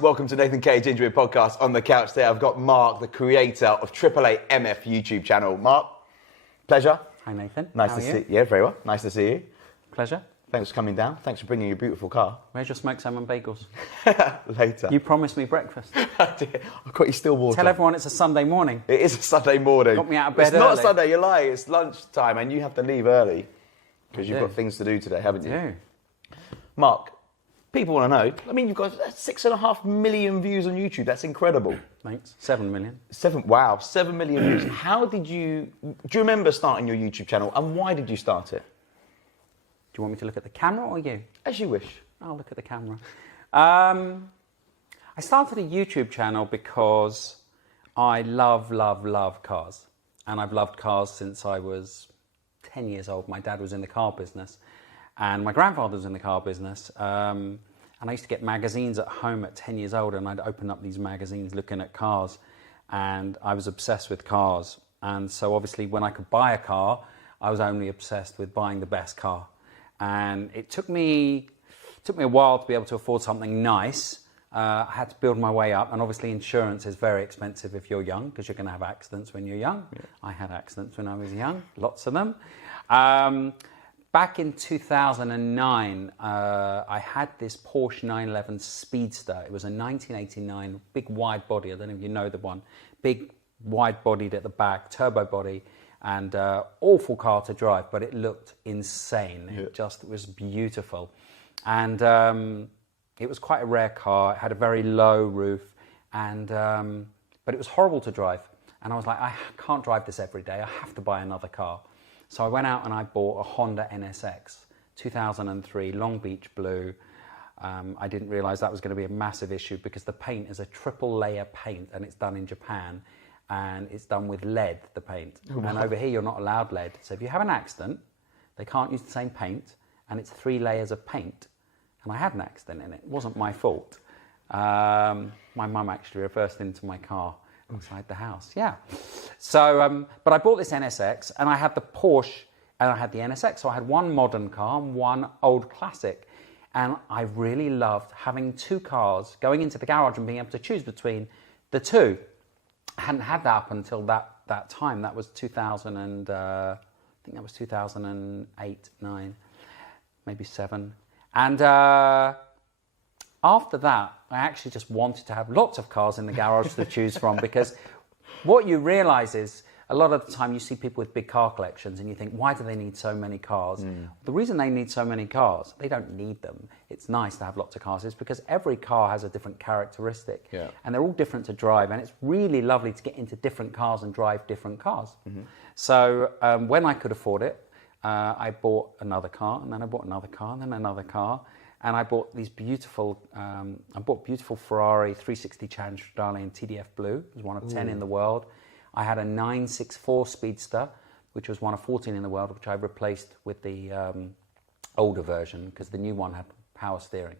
welcome to Nathan K. Gingerbeard Podcast. On the couch today, I've got Mark, the creator of AAA MF YouTube channel. Mark, pleasure. Hi Nathan. Nice How to are you? see you. Yeah, very well. Nice to see you. Pleasure. Thanks for coming down. Thanks for bringing your beautiful car. Where's your smoked salmon bagels? Later. You promised me breakfast. I've got you still water. Tell everyone it's a Sunday morning. It is a Sunday morning. Got me out of bed It's not early. Sunday, you're lying. It's lunchtime and you have to leave early because you've got things to do today, haven't you? Yeah. Mark, people want to know. I mean, you've got 6.5 million views on YouTube. That's incredible. Thanks. 7 million. 7 million views. How did you... Do you remember starting your YouTube channel and why did you start it? Do you want me to look at the camera or you? As you wish. I'll look at the camera. I started a YouTube channel because I love cars. And I've loved cars since I was 10 years old. My dad was in the car business and my grandfather was in the car business. And I used to get magazines at home at 10 years old and I'd open up these magazines looking at cars and I was obsessed with cars. And so obviously when I could buy a car, I was only obsessed with buying the best car. And it took me a while to be able to afford something nice. I had to build my way up, and obviously insurance is very expensive if you're young, because you're going to have accidents when you're young. Yeah. I had accidents when I was young, lots of them. Back in 2009, I had this Porsche 911 Speedster. It was a 1989 big wide body. I don't know if you know the one. Big wide bodied at the back, turbo body. And awful car to drive, but it looked insane. Yeah. It was beautiful. And it was quite a rare car. It had a very low roof, and but it was horrible to drive. And I was like, I can't drive this every day. I have to buy another car. So I went out and I bought a Honda NSX, 2003, Long Beach blue. I didn't realize that was going to be a massive issue because the paint is a triple layer paint and it's done in Japan. And it's done with lead, the paint. Oh, wow. And over here, you're not allowed lead. So if you have an accident, they can't use the same paint, and it's 3 layers of paint. And I had an accident in it. It wasn't my fault. My mum actually reversed into my car inside the house. Yeah. So, but I bought this NSX, and I had the Porsche, and I had the NSX. So I had one modern car and one old classic. And I really loved having 2 cars, going into the garage and being able to choose between the 2. I hadn't had that up until that time. That was 2000 and I think that was 2008, 9, maybe 7. And after that, I actually just wanted to have lots of cars in the garage to choose from, because what you realise is a lot of the time you see people with big car collections and you think, why do they need so many cars? The reason they need so many cars, they don't need them. It's nice to have lots of cars, is because every car has a different characteristic. Yeah. And they're all different to drive. And it's really lovely to get into different cars and drive different cars. Mm-hmm. So when I could afford it, I bought another car, and then I bought another car, and then another car. And I bought these beautiful, beautiful Ferrari 360 Challenge Stradale in TDF Blue. It was one of 10 in the world. I had a 964 Speedster, which was one of 14 in the world, which I replaced with the older version because the new one had power steering.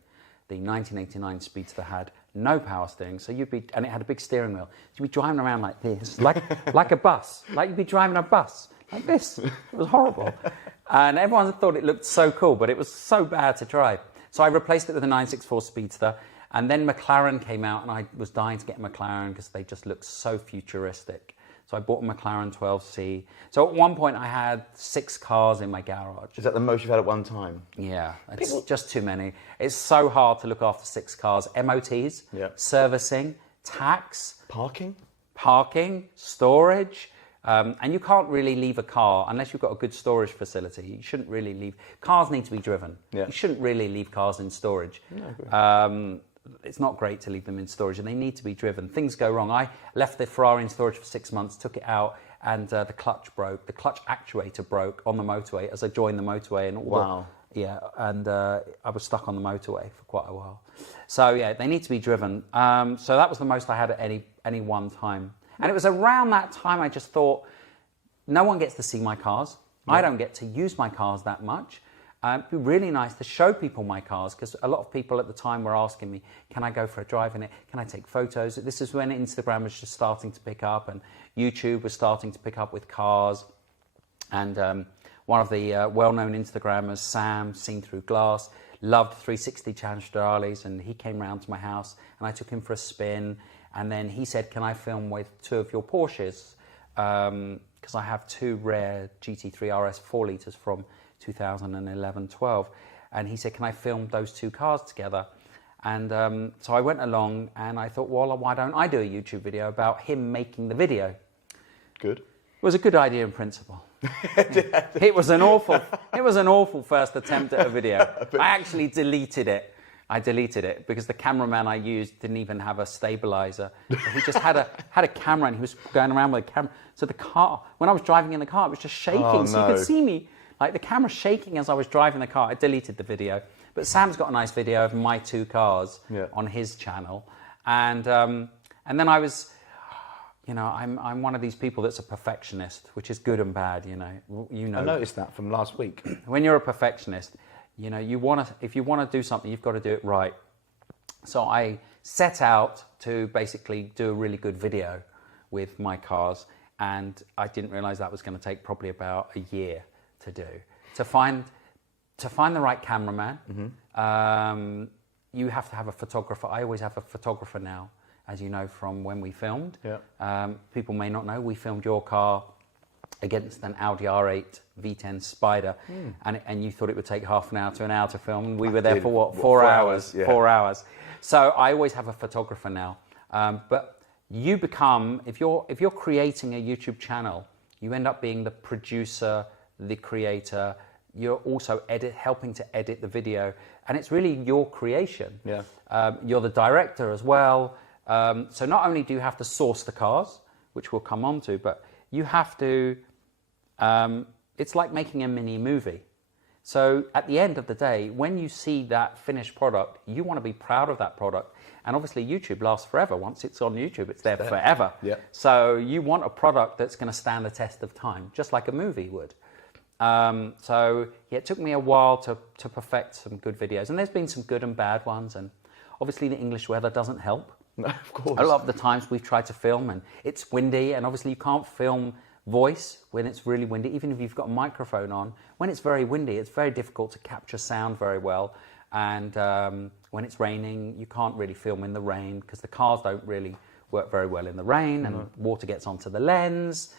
The 1989 Speedster had no power steering, so and it had a big steering wheel. You'd be driving around like this, like a bus, like you'd be driving a bus, like this. It was horrible. And everyone thought it looked so cool, but it was so bad to drive. So I replaced it with a 964 Speedster. And then McLaren came out, and I was dying to get a McLaren because they just looked so futuristic. So I bought a McLaren 12C. So at one point I had 6 cars in my garage. Is that the most you've had at one time? Yeah, it's just too many. It's so hard to look after 6 cars. MOTs, servicing, tax. Parking, storage. And you can't really leave a car unless you've got a good storage facility. You shouldn't really leave. Cars need to be driven. Yeah. You shouldn't really leave cars in storage. No, it's not great to leave them in storage, and they need to be driven. Things go wrong. I left the Ferrari in storage for 6 months, took it out, and the clutch broke. The clutch actuator broke on the motorway as I joined the motorway. And I was stuck on the motorway for quite a while. So yeah, they need to be driven. So that was the most I had at any one time. And it was around that time I just thought, no one gets to see my cars. Yeah. I don't get to use my cars that much. It'd be really nice to show people my cars, because a lot of people at the time were asking me, can I go for a drive in it? Can I take photos? This is when Instagram was just starting to pick up and YouTube was starting to pick up with cars. And one of the well-known Instagrammers, Sam, Seen Through Glass, loved 360 Challenge Rallies, and he came round to my house and I took him for a spin. And then he said, can I film with 2 of your Porsches? Because I have 2 rare GT3 RS 4 litres from 2011-12. And he said, can I film those 2 cars together? And so I went along and I thought, well, why don't I do a YouTube video about him making the video? Good. It was a good idea in principle. It was an awful first attempt at a video. I actually deleted it. I deleted it because the cameraman I used didn't even have a stabilizer. He just had a camera and he was going around with a camera. So the car, when I was driving in the car, it was just shaking. Oh, so you could see me, like the camera shaking as I was driving the car. I deleted the video. But Sam's got a nice video of my 2 cars on his channel. And then I was, you know, I'm one of these people that's a perfectionist, which is good and bad, you know. I noticed that from last week. When you're a perfectionist, you know, if you want to do something, you've got to do it right. So I set out to basically do a really good video with my cars, and I didn't realize that was going to take probably about a year to do. To find the right cameraman, you have to have a photographer. I always have a photographer now, as you know from when we filmed. Yeah. People may not know, we filmed your car against an Audi R8 V10 Spider, and you thought it would take half an hour to an hour to film, and we were there for what, 4 hours? Yeah. 4 hours. So I always have a photographer now. But you become, if you're creating a YouTube channel, you end up being the producer, the creator. You're also helping to edit the video, and it's really your creation. Yeah. You're the director as well. So not only do you have to source the cars, which we'll come on to, but you have to, it's like making a mini movie. So at the end of the day, when you see that finished product, you want to be proud of that product. And obviously YouTube lasts forever. Once it's on YouTube, it's there forever. Yeah. So you want a product that's going to stand the test of time, just like a movie would. So yeah, it took me a while to perfect some good videos. And there's been some good and bad ones. And obviously the English weather doesn't help. No, of course. A lot of the times we've tried to film and it's windy, and obviously you can't film voice when it's really windy, even if you've got a microphone on. When it's very windy, it's very difficult to capture sound very well. And when it's raining, you can't really film in the rain because the cars don't really work very well in the rain, and water gets onto the lens.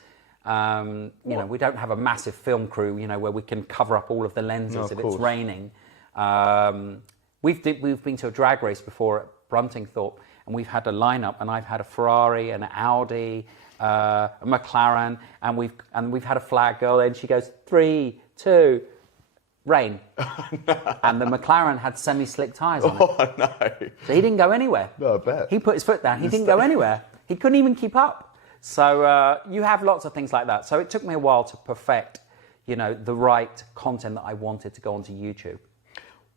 You know, we don't have a massive film crew, you know, where we can cover up all of the lenses if it's raining. We've been to a drag race before at Bruntingthorpe, and we've had a lineup, and I've had a Ferrari, an Audi, a McLaren, and we've had a flag girl, and she goes 3, 2, rain. And the McLaren had semi-slick tyres on it. Oh no! So he didn't go anywhere. No, I bet. He put his foot down. He didn't go anywhere. He couldn't even keep up. So you have lots of things like that. So it took me a while to perfect, you know, the right content that I wanted to go onto YouTube.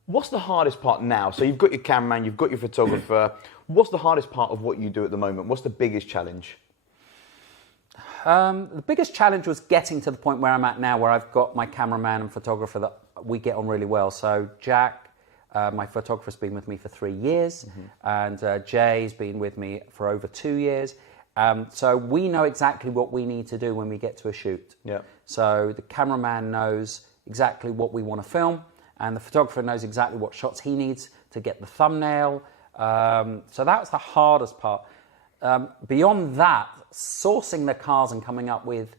What's the hardest part now? So you've got your cameraman, you've got your photographer. What's the hardest part of what you do at the moment? What's the biggest challenge? The biggest challenge was getting to the point where I'm at now, where I've got my cameraman and photographer that we get on really well. So Jack, my photographer's been with me for 3 years, and Jay's been with me for over 2 years. So we know exactly what we need to do when we get to a shoot. Yeah. So the cameraman knows exactly what we want to film, and the photographer knows exactly what shots he needs to get the thumbnail. So that was the hardest part. Beyond that, sourcing the cars and coming up with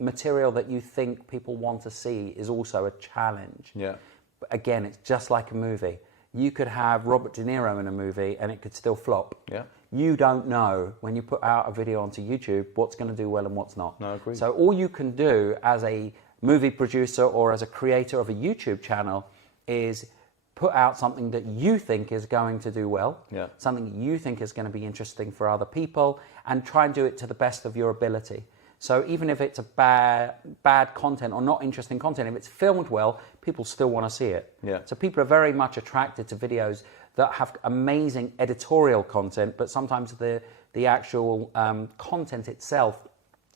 material that you think people want to see is also a challenge. Yeah. But again, it's just like a movie. You could have Robert De Niro in a movie and it could still flop. Yeah. You don't know when you put out a video onto YouTube what's going to do well and what's not. No, I agree. So all you can do as a movie producer or as a creator of a YouTube channel is put out something that you think is going to do well, something you think is going to be interesting for other people, and try and do it to the best of your ability. So even if it's a bad content or not interesting content, if it's filmed well, people still want to see it. Yeah. So people are very much attracted to videos that have amazing editorial content, but sometimes the actual content itself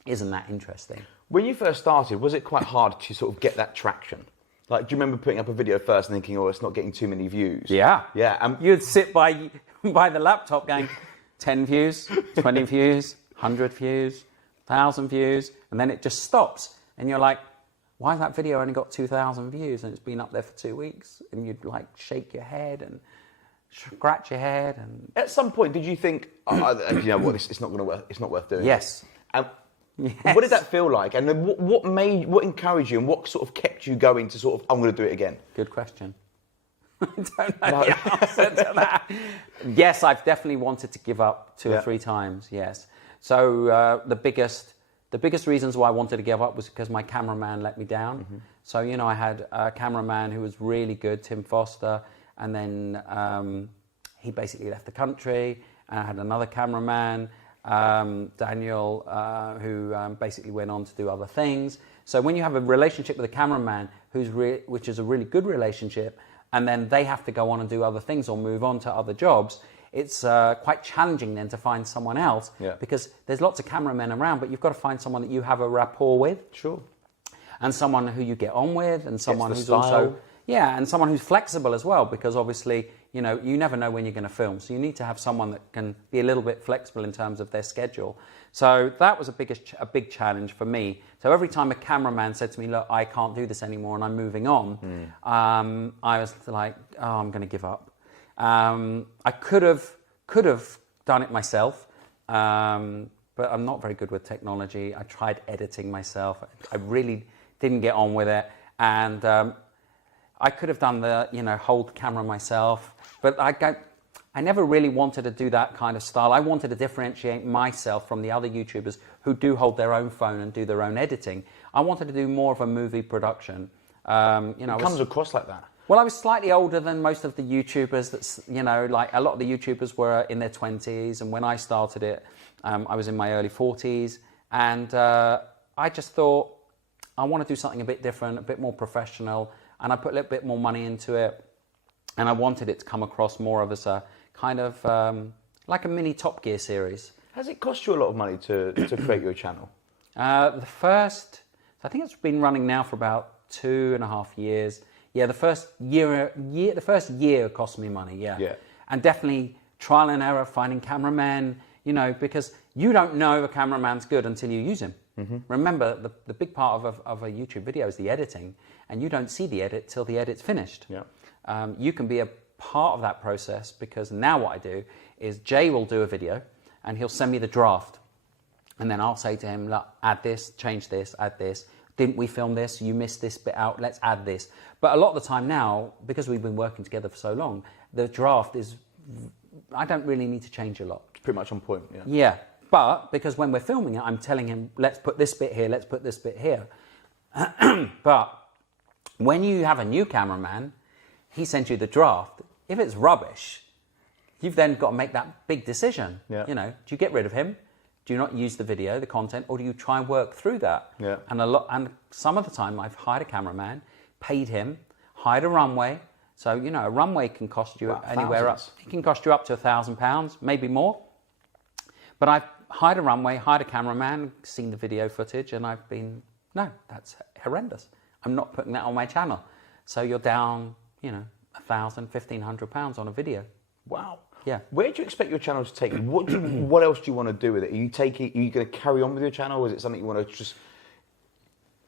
isn't that interesting. When you first started, was it quite hard to sort of get that traction? Like, do you remember putting up a video first and thinking, oh, it's not getting too many views? Yeah. Yeah. You'd sit by the laptop going, 10 views, 20 views, 100 views, 1,000 views, and then it just stops. And you're like, why has that video only got 2,000 views and it's been up there for 2 weeks? And you'd like shake your head and scratch your head. And at some point, did you think, you know what, it's not worth doing? Yes. Yes. What did that feel like? And then what encouraged you and what sort of kept you going to sort of, I'm going to do it again? Good question. I don't know the answer to that. Yes, I've definitely wanted to give up two or three times, yes. So the biggest reasons why I wanted to give up was because my cameraman let me down. Mm-hmm. So, you know, I had a cameraman who was really good, Tim Foster, and then he basically left the country. And I had another cameraman, Daniel, who basically went on to do other things. So when you have a relationship with a cameraman which is a really good relationship, and then they have to go on and do other things or move on to other jobs, it's quite challenging then to find someone else, because there's lots of cameramen around, but you've got to find someone that you have a rapport with. Sure. And someone who you get on with, and someone who's also... Yeah, and someone who's flexible as well, because obviously, you know, you never know when you're going to film. So you need to have someone that can be a little bit flexible in terms of their schedule. So that was a big challenge for me. So every time a cameraman said to me, look, I can't do this anymore and I'm moving on, I was like, oh, I'm going to give up. I could have done it myself, but I'm not very good with technology. I tried editing myself. I really didn't get on with it. And I could have done the, you know, hold the camera myself, but I never really wanted to do that kind of style. I wanted to differentiate myself from the other YouTubers who do hold their own phone and do their own editing. I wanted to do more of a movie production. You know, it comes across like that. Well, I was slightly older than most of the YouTubers. That's, you know, like a lot of the YouTubers were in their 20s, and when I started it, I was in my early 40s, and I just thought I want to do something a bit different, a bit more professional. And I put a little bit more money into it, and I wanted it to come across more of as a kind of like a mini Top Gear series. Has it cost you a lot of money to create your channel? I think it's been running now for about 2.5 years. Yeah, the first year cost me money. Yeah. And definitely trial and error, finding cameramen. You know, because you don't know a cameraman's good until you use him. Mm-hmm. Remember, the big part of a YouTube video is the editing, and you don't see the edit till the edit's finished. Yeah. You can be a part of that process, because now what I do is Jay will do a video, and he'll send me the draft, and then I'll say to him, look, add this, change this, add this. Didn't we film this? You missed this bit out. Let's add this. But a lot of the time now, because we've been working together for so long, the draft is, I don't really need to change a lot. Pretty much on point. Yeah. But because when we're filming it, I'm telling him, let's put this bit here, let's put this bit here. But when you have a new cameraman, he sends you the draft. If it's rubbish, you've then got to make that big decision. Yeah. You know, do you get rid of him? Do you not use the video, the content, or do you try and work through that? Yeah. And some of the time I've hired a cameraman, paid him, hired a runway. So, you know, a runway can cost you anywhere up. It can cost you up to £1,000, maybe more. But I've hired a runway, hired a cameraman, seen the video footage, and I've been, no, that's horrendous. I'm not putting that on my channel. So you're down, you know, £1,000, £1,500 on a video. Wow. Yeah. Where do you expect your channel to take you? What else do you want to do with it? Are you going to carry on with your channel, or is it something you want to just...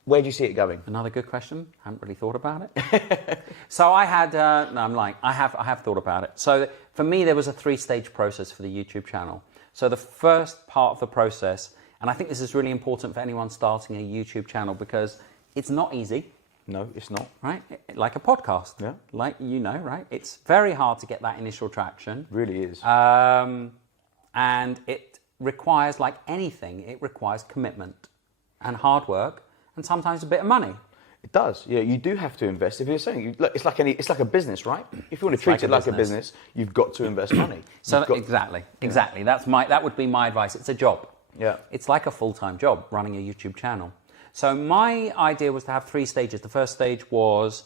Where do you see it going? Another good question. I haven't really thought about it. So I had, no, I'm lying. I have thought about it. So for me, there was a 3-stage process for the YouTube channel. So the first part of the process, and I think this is really important for anyone starting a YouTube channel, because it's not easy. No, it's not. Right? Like a podcast. Yeah. Like, you know, right? It's very hard to get that initial traction. Really is. And it requires, like anything, it requires commitment and hard work, and sometimes a bit of money. It does. Yeah, you do have to invest. If you're saying it's like a business, right? If you want to treat it like a business, you've got to invest money. So exactly. That would be my advice. It's a job. Yeah. It's like a full-time job running a YouTube channel. So my idea was to have 3 stages. The first stage was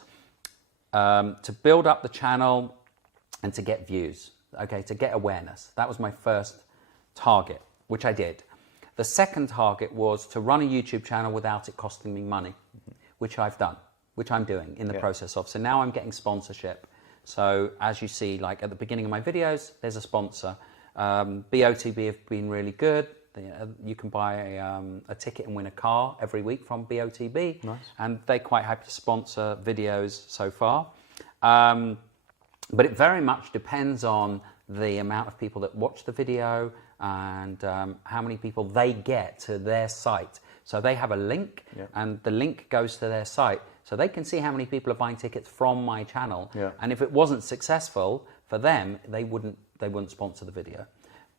to build up the channel and to get views. Okay, to get awareness. That was my first target, which I did. The second target was to run a YouTube channel without it costing me money, which I've done, which I'm doing in the process of. So now I'm getting sponsorship. So as you see, like at the beginning of my videos, there's a sponsor. BOTB have been really good. You can buy a ticket and win a car every week from BOTB. Nice. And they're quite happy to sponsor videos so far. But it very much depends on the amount of people that watch the video and how many people they get to their site. So they have a link, and the link goes to their site. So they can see how many people are buying tickets from my channel. Yeah. And if it wasn't successful for them, they wouldn't sponsor the video.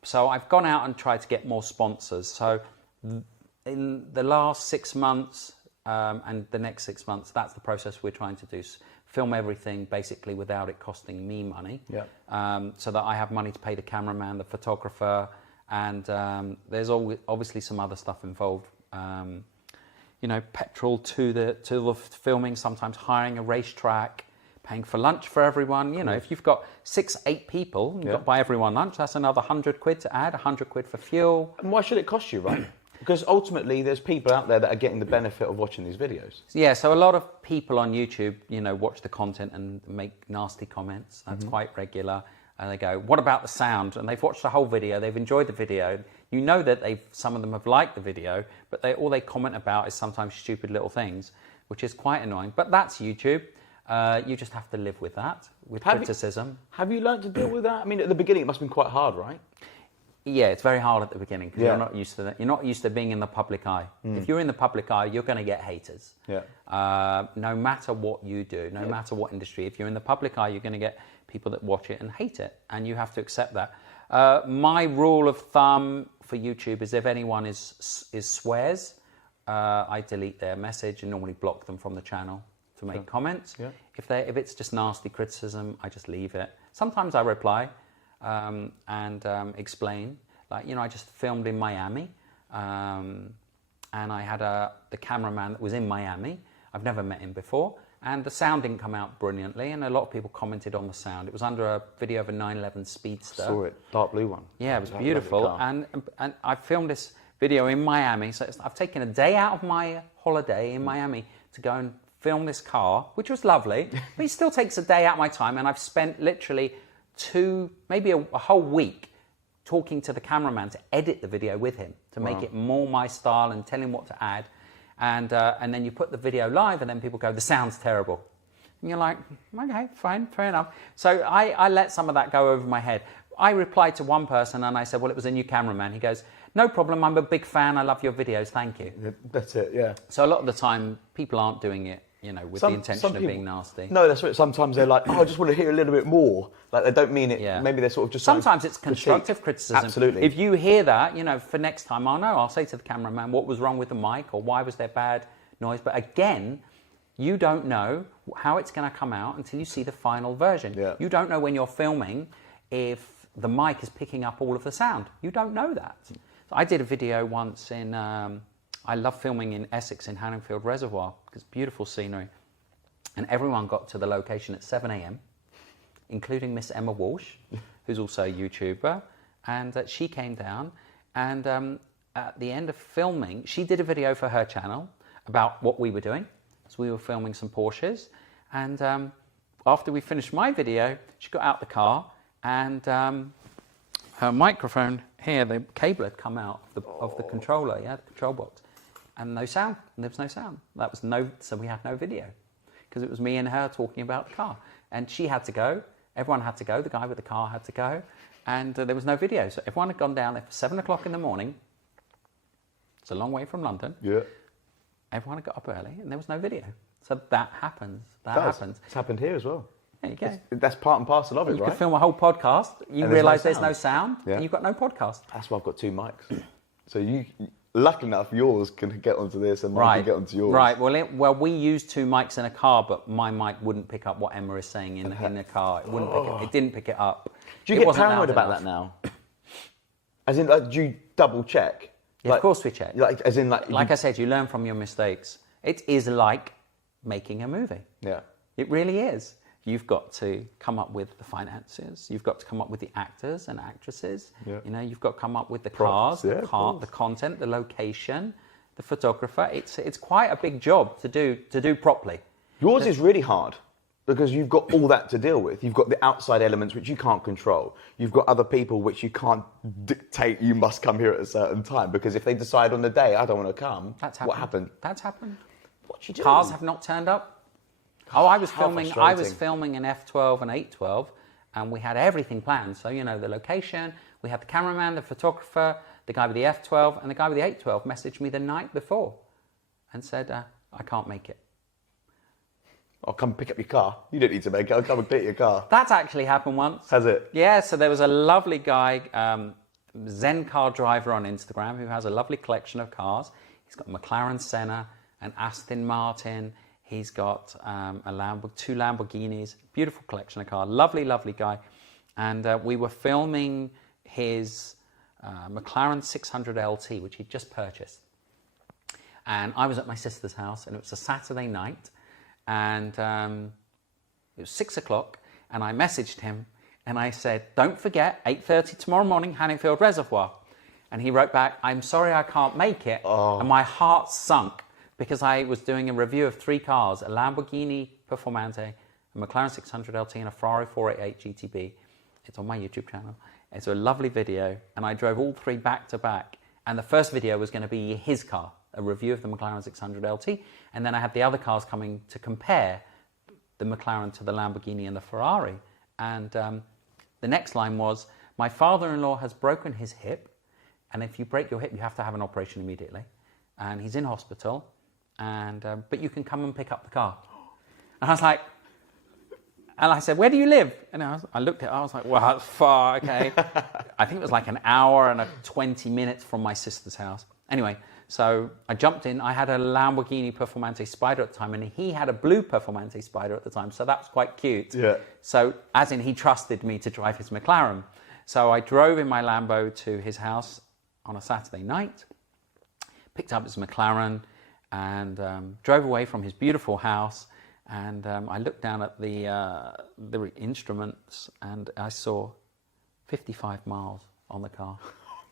So I've gone out and tried to get more sponsors. So in the last 6 months and the next 6 months, that's the process we're trying to do. Film everything basically without it costing me money. So that I have money to pay the cameraman, the photographer, and there's obviously some other stuff involved. You know, petrol to the filming, sometimes hiring a racetrack, paying for lunch for everyone. You know, if you've got 6-8 people, you've got to buy everyone lunch, that's another 100 quid to add, 100 quid for fuel. And why should it cost you, right? Because ultimately there's people out there that are getting the benefit of watching these videos. Yeah, so a lot of people on YouTube, you know, watch the content and make nasty comments. That's quite regular. And they go, what about the sound? And they've watched the whole video, they've enjoyed the video. You know that some of them have liked the video, but all they comment about is sometimes stupid little things, which is quite annoying. But that's YouTube. You just have to live with that, with criticism. Have you learned to deal with that? I mean, at the beginning it must have been quite hard, right? Yeah, it's very hard at the beginning because you're not used to that. You're not used to being in the public eye. If you're in the public eye, you're going to get haters. No matter what you do, no matter what industry. If you're in the public eye, you're going to get people that watch it and hate it, and you have to accept that. My rule of thumb for YouTube is if anyone is swears, I delete their message and normally block them from the channel to make comments. If it's just nasty criticism, I just leave it. Sometimes I reply. And explain, like, you know, I just filmed in Miami, and I had the cameraman that was in Miami. I've never met him before, and the sound didn't come out brilliantly, and a lot of people commented on the sound. It was under a video of a 911 Speedster. I saw it, dark blue one. Yeah, it was beautiful, and I filmed this video in Miami, so I've taken a day out of my holiday in Miami to go and film this car, which was lovely, but it still takes a day out of my time, and I've spent literally maybe a whole week talking to the cameraman to edit the video with him to make it more my style and tell him what to add, and then you put the video live and then people go, the sound's terrible, and you're like, okay, fine, fair enough. So I let some of that go over my head. I replied to one person and I said, well, it was a new cameraman. He goes, no problem, I'm a big fan, I love your videos, thank you. That's it, yeah. So a lot of the time people aren't doing it, you know, with the intention of being nasty. No, that's right. Sometimes they're like, oh, I just want to hear a little bit more. Like, they don't mean it. Yeah. Maybe they're sort of just... Sometimes it's constructive criticism. Absolutely. If you hear that, you know, for next time, I'll say to the cameraman, what was wrong with the mic, or why was there bad noise? But again, you don't know how it's going to come out until you see the final version. Yeah. You don't know when you're filming if the mic is picking up all of the sound. You don't know that. So I did a video once in... I love filming in Essex in Hanningfield Reservoir because beautiful scenery. And everyone got to the location at 7 a.m, including Miss Emma Walsh, who's also a YouTuber. And she came down, and at the end of filming, she did a video for her channel about what we were doing. So we were filming some Porsches. And after we finished my video, she got out the car, and her microphone here, the cable had come out of the controller, the control box. And no sound. And there was no sound. So we had no video. Because it was me and her talking about the car. And she had to go, everyone had to go, the guy with the car had to go, and there was no video. So everyone had gone down there for 7 o'clock in the morning. It's a long way from London. Yeah. Everyone had got up early, and there was no video. So that happens. Happens. It's happened here as well. There you go. That's part and parcel of it, you right? could film a whole podcast, you realise there's no sound, and you've got no podcast. That's why I've got 2 mics. So you... Lucky enough, yours can get onto this and mine can get onto yours. Right. Well, we use 2 mics in a car, but my mic wouldn't pick up what Emma is saying in the car. It wouldn't pick it. It didn't pick it up. Do you get paranoid about that now? As in, like, do you double check? Yeah, like, of course we check. Like I said, you learn from your mistakes. It is like making a movie. Yeah. It really is. You've got to come up with the finances. You've got to come up with the actors and actresses. Yeah. You know, you've got to come up with the Props, cars, the content, the location, the photographer. It's quite a big job to do properly. Yours is really hard. because you've got all that to deal with. You've got the outside elements which you can't control. You've got other people which you can't dictate you must come here at a certain time, because if they decide on the day, I don't want to come, what happened? That's happened. What you do? Cars have not turned up. Oh, I was How filming an F12 and 812, and we had everything planned. So, you know, the location, we had the cameraman, the photographer, the guy with the F12, and the guy with the 812 messaged me the night before and said, I can't make it. I'll come pick up your car. You don't need to make it. I'll come and pick your car. That's actually happened once. Has it? Yeah, so there was a lovely guy, Zen Car Driver on Instagram, who has a lovely collection of cars. He's got a McLaren Senna, an Aston Martin. He's got two Lamborghinis. Beautiful collection of cars. Lovely, lovely guy. And we were filming his McLaren 600 LT, which he'd just purchased. And I was at my sister's house, and it was a Saturday night. And it was 6 o'clock, and I messaged him, and I said, don't forget, 8:30 tomorrow morning, Hanningfield Reservoir. And he wrote back, I'm sorry I can't make it. Oh. And my heart sunk, because I was doing a review of 3 cars, a Lamborghini Performante, a McLaren 600 LT, and a Ferrari 488 GTB. It's on my YouTube channel. It's a lovely video, and I drove all 3 back to back. And the first video was going to be his car, a review of the McLaren 600 LT, and then I had the other cars coming to compare the McLaren to the Lamborghini and the Ferrari. And the next line was, my father-in-law has broken his hip, and if you break your hip, you have to have an operation immediately. And he's in hospital, and but you can come and pick up the car. And I was like, and I said, where do you live? And I looked at it, I was like, well, that's far, okay. I think it was like an hour and 20 minutes from my sister's house. Anyway, so I jumped in. I had a Lamborghini Performante Spider at the time, and he had a blue Performante Spider at the time, so that was quite cute. Yeah. So, as in, he trusted me to drive his McLaren. So I drove in my Lambo to his house on a Saturday night, picked up his McLaren, and drove away from his beautiful house. And I looked down at the instruments, and I saw 55 miles on the car.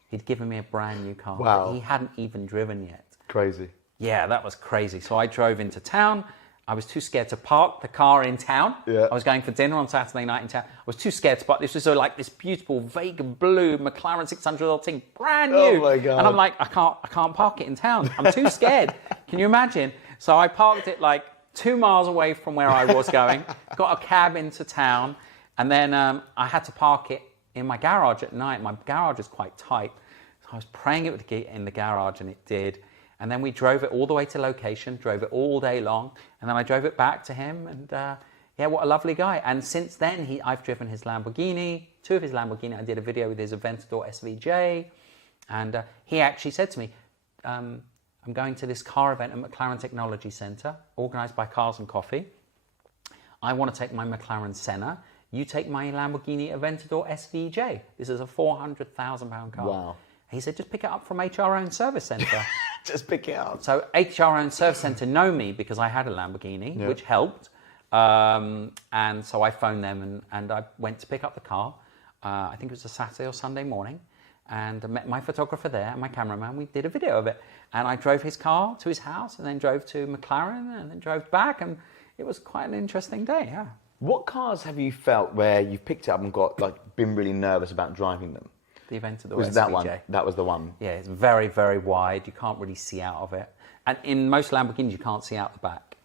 He'd given me a brand new car that he hadn't even driven yet. Crazy. Yeah, that was crazy. So I drove into town. I was too scared to park the car in town. Yeah. I was going for dinner on Saturday night in town. I was too scared to park. This was like this beautiful Vega blue McLaren 600 LT, brand new. Oh my God. And I'm like, I can't park it in town. I'm too scared. Can you imagine? So I parked it like 2 miles away from where I was going, got a cab into town, and then I had to park it in my garage at night. My garage is quite tight. So I was praying it would get in the garage, and it did. And then we drove it all the way to location, drove it all day long, and then I drove it back to him, and yeah, what a lovely guy. And since then, I've driven his Lamborghini, 2 of his Lamborghini. I did a video with his Aventador SVJ, and he actually said to me, I'm going to this car event at McLaren Technology Centre, organised by Cars and Coffee. I want to take my McLaren Senna. You take my Lamborghini Aventador SVJ. This is a £400,000 car. Wow. He said, just pick it up from HR Own Service Centre. Just pick it up. So HR Own Service Centre know me because I had a Lamborghini, which helped. And so I phoned them and I went to pick up the car. I think it was a Saturday or Sunday morning. And I met my photographer there and my cameraman. We did a video of it. And I drove his car to his house and then drove to McLaren and then drove back. And it was quite an interesting day, yeah. What cars have you felt where you've picked it up and been really nervous about driving them? The Aventador SVJ. That one? That was the one. Yeah, it's very, very wide. You can't really see out of it. And in most Lamborghinis, you can't see out the back.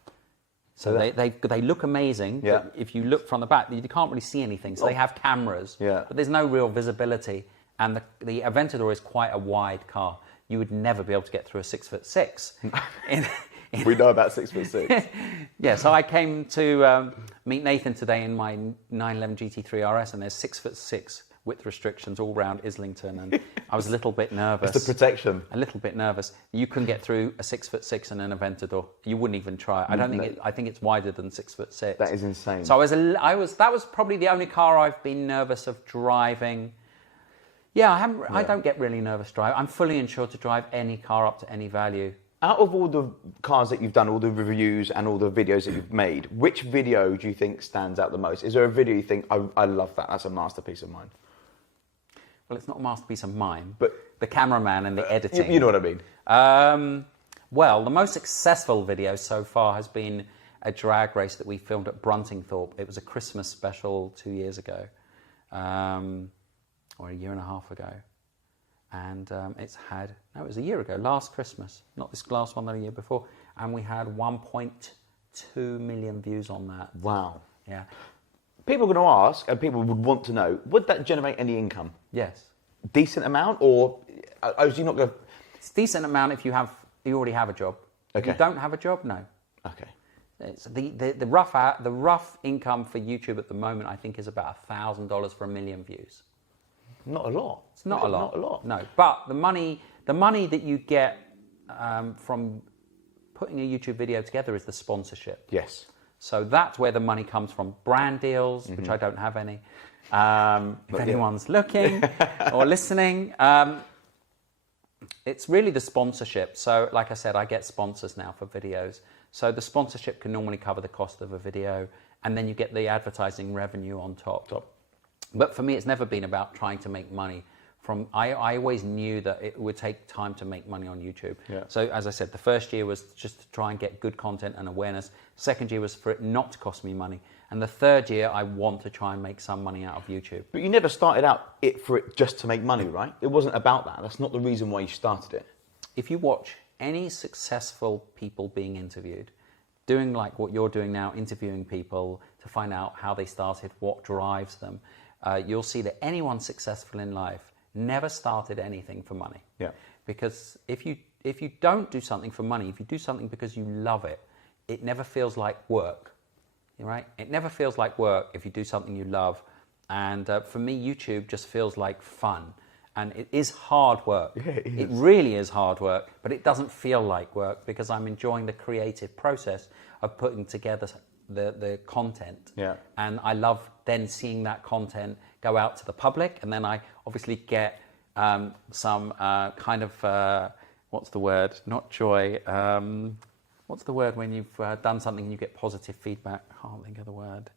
So they look amazing. Yeah. But if you look from the back, you can't really see anything. So they have cameras. Yeah. But there's no real visibility. And the Aventador is quite a wide car. You would never be able to get through a 6'6". We know about 6'6". Yeah, so I came to meet Nathan today in my 911 GT3 RS, and there's 6'6" width restrictions all round Islington, and I was a little bit nervous. It's the protection. A little bit nervous. You couldn't get through a 6'6" and an Aventador. You wouldn't even try. I don't think I think it's wider than 6'6". That is insane. So that was probably the only car I've been nervous of driving. Yeah, I don't get really nervous driving. I'm fully insured to drive any car up to any value. Out of all the cars that you've done, all the reviews and all the videos that you've made, which video do you think stands out the most? Is there a video you think, I love that, that's a masterpiece of mine? Well, it's not a masterpiece of mine, but the cameraman and the editing. You know what I mean. Well, the most successful video so far has been a drag race that we filmed at Bruntingthorpe. It was a Christmas special 2 years ago, or a year and a half ago. And it was a year ago, last Christmas, not this last one, the year before. And we had 1.2 million views on that. Wow. Yeah. People are going to ask, and people would want to know, would that generate any income? Yes. Decent amount, or are you not going to... It's decent amount if you already have a job. Okay. If you don't have a job, no. Okay. It's the rough income for YouTube at the moment, I think, is about $1,000 for 1 million views. Not a lot. It's not a lot. Not a lot. No, but the money that you get from putting a YouTube video together is the sponsorship. Yes. So that's where the money comes from. Brand deals, which I don't have any. If anyone's looking or listening, it's really the sponsorship. So like I said, I get sponsors now for videos. So the sponsorship can normally cover the cost of a video, and then you get the advertising revenue on top. But for me, it's never been about trying to make money from. I always knew that it would take time to make money on YouTube. Yeah. So as I said, the first year was just to try and get good content and awareness. Second year was for it not to cost me money. And the third year, I want to try and make some money out of YouTube. But you never started out for it just to make money, right? It wasn't about that. That's not the reason why you started it. If you watch any successful people being interviewed, doing like what you're doing now, interviewing people to find out how they started, what drives them, you'll see that anyone successful in life never started anything for money. Yeah. Because if you don't do something for money, if you do something because you love it, it never feels like work. Right? It never feels like work if you do something you love. And for me, YouTube just feels like fun. And it is hard work. Yeah, it is. It really is hard work, but it doesn't feel like work because I'm enjoying the creative process of putting together the content. Yeah. And I love then seeing that content go out to the public, and then I obviously get some kind of what's the word? Not joy. What's the word when you've done something and you get positive feedback? I can't think of the word.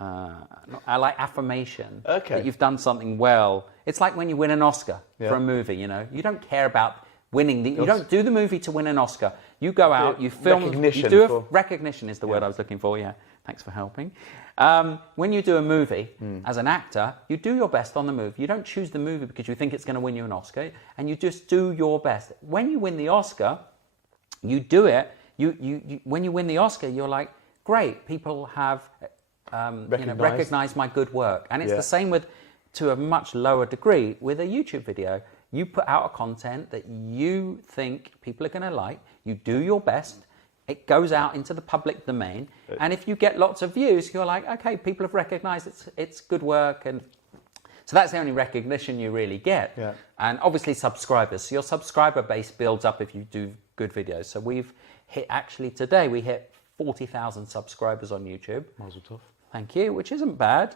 I like affirmation. Okay. That you've done something well. It's like when you win an Oscar for a movie. You know, you don't care about winning. You don't do the movie to win an Oscar. You go out, you film. Recognition. Recognition is the word I was looking for. Yeah, thanks for helping. When you do a movie as an actor, you do your best on the movie. You don't choose the movie because you think it's going to win you an Oscar, and you just do your best. When you win the Oscar, you do it. When you win the Oscar, you're like, great. People have recognized my good work, and it's the same with, to a much lower degree, with a YouTube video. You put out a content that you think people are going to like. You do your best. It goes out into the public domain, and if you get lots of views, you're like, okay, people have recognized it's good work, and so that's the only recognition you really get. Yeah. And obviously subscribers. So your subscriber base builds up if you do good videos. So today we hit 40,000 subscribers on YouTube. Mazel tov. Thank you, which isn't bad.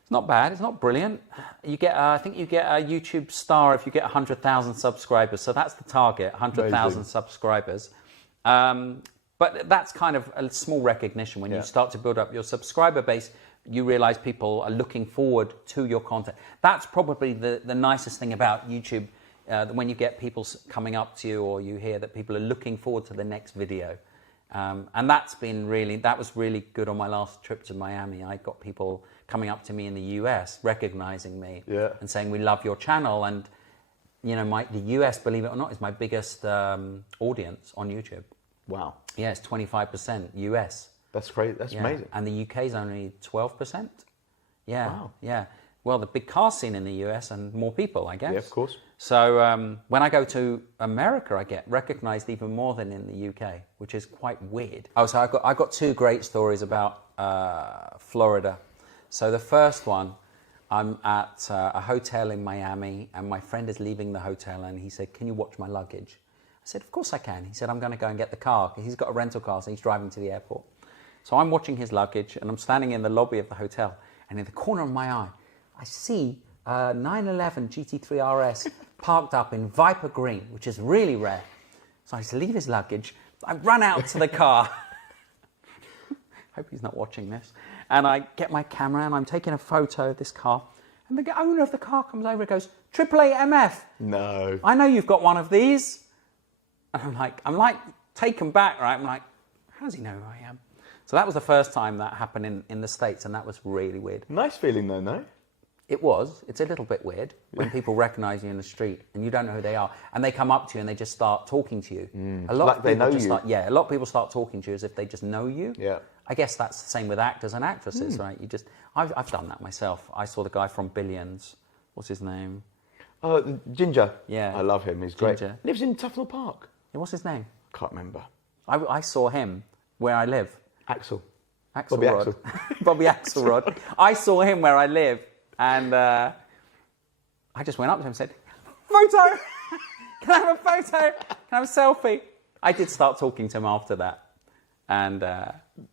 It's not bad. It's not brilliant. You get, I think you get a YouTube star if you get 100,000 subscribers. So that's the target, 100,000 subscribers. But that's kind of a small recognition. When you start to build up your subscriber base, you realize people are looking forward to your content. That's probably the nicest thing about YouTube, when you get people coming up to you, or you hear that people are looking forward to the next video. And that was really good on my last trip to Miami. I got people coming up to me in the US, recognizing me and saying, we love your channel. And, you know, the US, believe it or not, is my biggest audience on YouTube. Wow. Yeah, it's 25% US. That's great. That's amazing. And the UK is only 12%. Yeah. Wow. Yeah. Well, the big car scene in the US and more people, I guess. Yeah, of course. So when I go to America, I get recognized even more than in the UK, which is quite weird. Oh, so I got two great stories about Florida. So the first one, I'm at a hotel in Miami, and my friend is leaving the hotel, and he said, "Can you watch my luggage?" I said, "Of course I can." He said, "I'm going to go and get the car." He's got a rental car, so he's driving to the airport. So I'm watching his luggage, and I'm standing in the lobby of the hotel, and in the corner of my eye, I see a 911 GT3 RS parked up in Viper Green, which is really rare. So I just leave his luggage. I run out to the car. Hope he's not watching this. And I get my camera, and I'm taking a photo of this car. And the owner of the car comes over and goes, "AAA MF. No. I know you've got one of these." And I'm like taken back, right? I'm like, how does he know who I am? So that was the first time that happened in the States, and that was really weird. Nice feeling though, no? It was. It's a little bit weird when people recognise you in the street and you don't know who they are, and they come up to you and they just start talking to you. A lot Like of they people know just you. start, a lot of people start talking to you as if they just know you. Yeah. I guess that's the same with actors and actresses, right? I've done that myself. I saw the guy from Billions. What's his name? Ginger. Yeah. I love him. He's great. Ginger. Lives in Tufnell Park. Yeah, what's his name? Can't remember. I saw him where I live. Axel. Bobby Axel. Bobby Axelrod. I saw him where I live, and I just went up to him and said, "Photo! Can I have a photo? Can I have a selfie?" I did start talking to him after that, and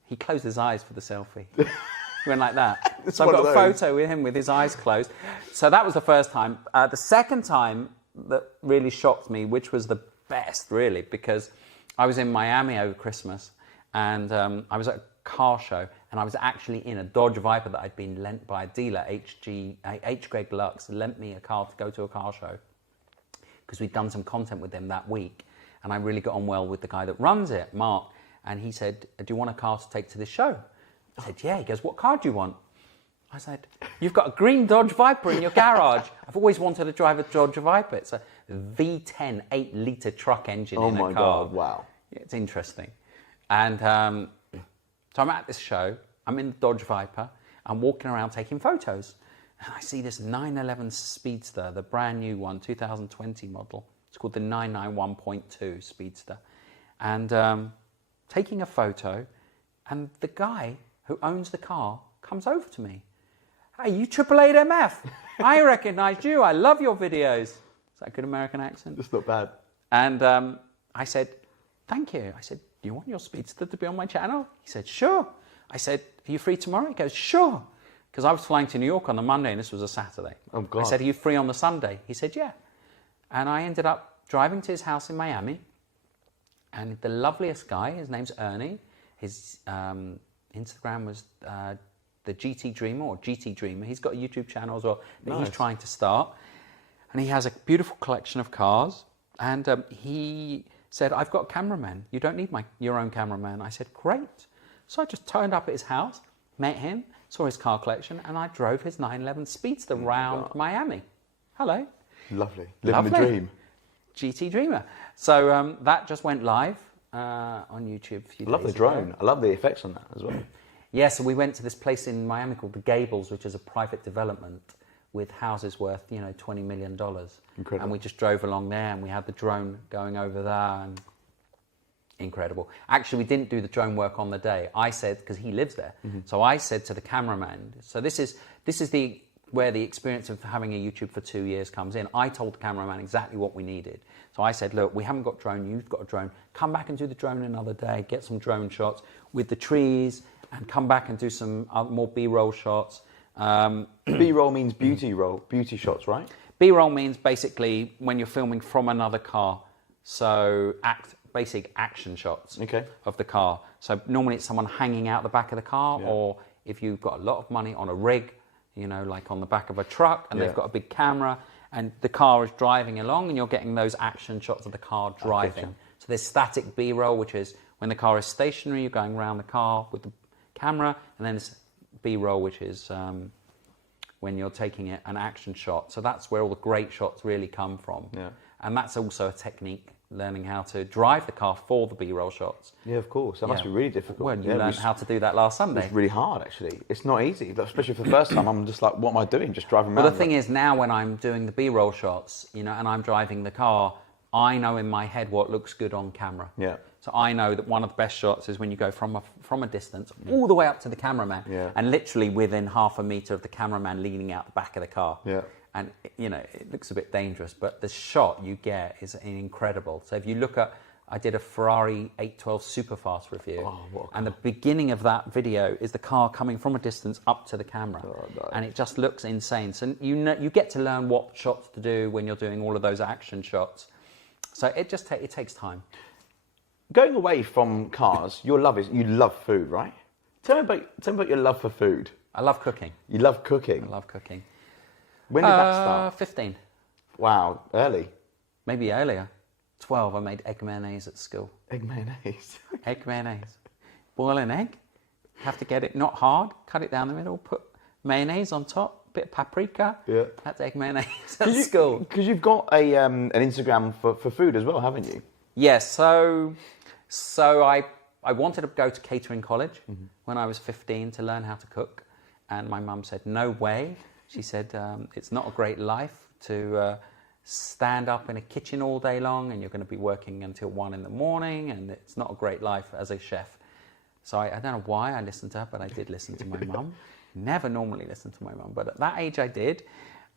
he closed his eyes for the selfie. He went like that. So I've got a photo with him with his eyes closed. So that was the first time. The second time that really shocked me, which was the best, really, because I was in Miami over Christmas, and I was at a car show, and I was actually in a Dodge Viper that I'd been lent by a dealer, H. Greg Lux, lent me a car to go to a car show because we'd done some content with them that week, and I really got on well with the guy that runs it, Mark, and he said, "Do you want a car to take to this show?" I said, "Yeah." He goes, "What car do you want?" I said, "You've got a green Dodge Viper in your garage." I've always wanted to drive a Dodge Viper. It's a V10 8-litre truck engine in a car. Oh my God, wow. It's interesting. And so I'm at this show, I'm in the Dodge Viper, I'm walking around taking photos, and I see this 911 Speedster, the brand new one, 2020 model. It's called the 991.2 Speedster. And taking a photo, and the guy who owns the car comes over to me. "Hey, you 888MF. I recognised you. I love your videos." Is that a good American accent? It's not bad. And I said, "Thank you." I said, "Do you want your Speedster to be on my channel?" He said, "Sure." I said, "Are you free tomorrow?" He goes, "Sure." Because I was flying to New York on the Monday and this was a Saturday. Oh, God. I said, "Are you free on the Sunday?" He said, "Yeah." And I ended up driving to his house in Miami. And the loveliest guy, his name's Ernie. His Instagram was the GT Dreamer or GT Dreamer. He's got a YouTube channel as well that he's trying to start. And he has a beautiful collection of cars. And he said, "I've got a cameraman. You don't need your own cameraman." I said, "Great." So I just turned up at his house, met him, saw his car collection, and I drove his 911 Speedster round Miami. Hello. Lovely. Living the dream. GT Dreamer. So that just went live on YouTube a few days ago. I love the drone. I love the effects on that as well. Yeah, so we went to this place in Miami called the Gables, which is a private development with houses worth, $20 million. Incredible. And we just drove along there and we had the drone going over there and incredible. Actually, we didn't do the drone work on the day. I said, because he lives there. So I said to the cameraman, so this is where the experience of having a YouTube for 2 years comes in. I told the cameraman exactly what we needed. So I said, "Look, we haven't got drone, you've got a drone. Come back and do the drone another day, get some drone shots with the trees and come back and do some more B-roll shots." B-roll means beauty shots, right? B-roll means basically when you're filming from another car. So basic action shots of the car. So normally it's someone hanging out the back of the car, or if you've got a lot of money on a rig, like on the back of a truck, and they've got a big camera, and the car is driving along, and you're getting those action shots of the car driving. So there's static B-roll, which is when the car is stationary, you're going around the car with the camera, and then there's B-roll, which is when you're taking an action shot. So that's where all the great shots really come from. Yeah. And that's also a technique, learning how to drive the car for the B-roll shots. Yeah, of course. That must be really difficult. Well, you learned how to do that last Sunday. It's really hard, actually. It's not easy, especially for the first time. I'm just like, what am I doing? Just driving around. Well, the thing is, now when I'm doing the B-roll shots, and I'm driving the car, I know in my head what looks good on camera. Yeah. So I know that one of the best shots is when you go from a distance all the way up to the cameraman, and literally within half a metre of the cameraman leaning out the back of the car. Yeah. And, it looks a bit dangerous, but the shot you get is incredible. So if you look at, I did a Ferrari 812 Superfast review, and the beginning of that video is the car coming from a distance up to the camera, and it just looks insane. So you get to learn what shots to do when you're doing all of those action shots. So it takes time. Going away from cars, you love food, right? Tell me about your love for food. I love cooking. You love cooking? I love cooking. When did that start? 15. Wow, early. Maybe earlier. 12, I made egg mayonnaise at school. Egg mayonnaise. Egg mayonnaise. boil an egg, have to get it not hard, cut it down the middle, put mayonnaise on top, bit of paprika. Yeah. That's egg mayonnaise at school. Because you've got an Instagram for food as well, haven't you? Yes, so I wanted to go to catering college when I was 15 to learn how to cook. And my mum said, no way. She said, it's not a great life to stand up in a kitchen all day long and you're going to be working until 1 in the morning and it's not a great life as a chef. So I don't know why I listened to her, but I did listen to my mum. Never normally listen to my mum, but at that age I did.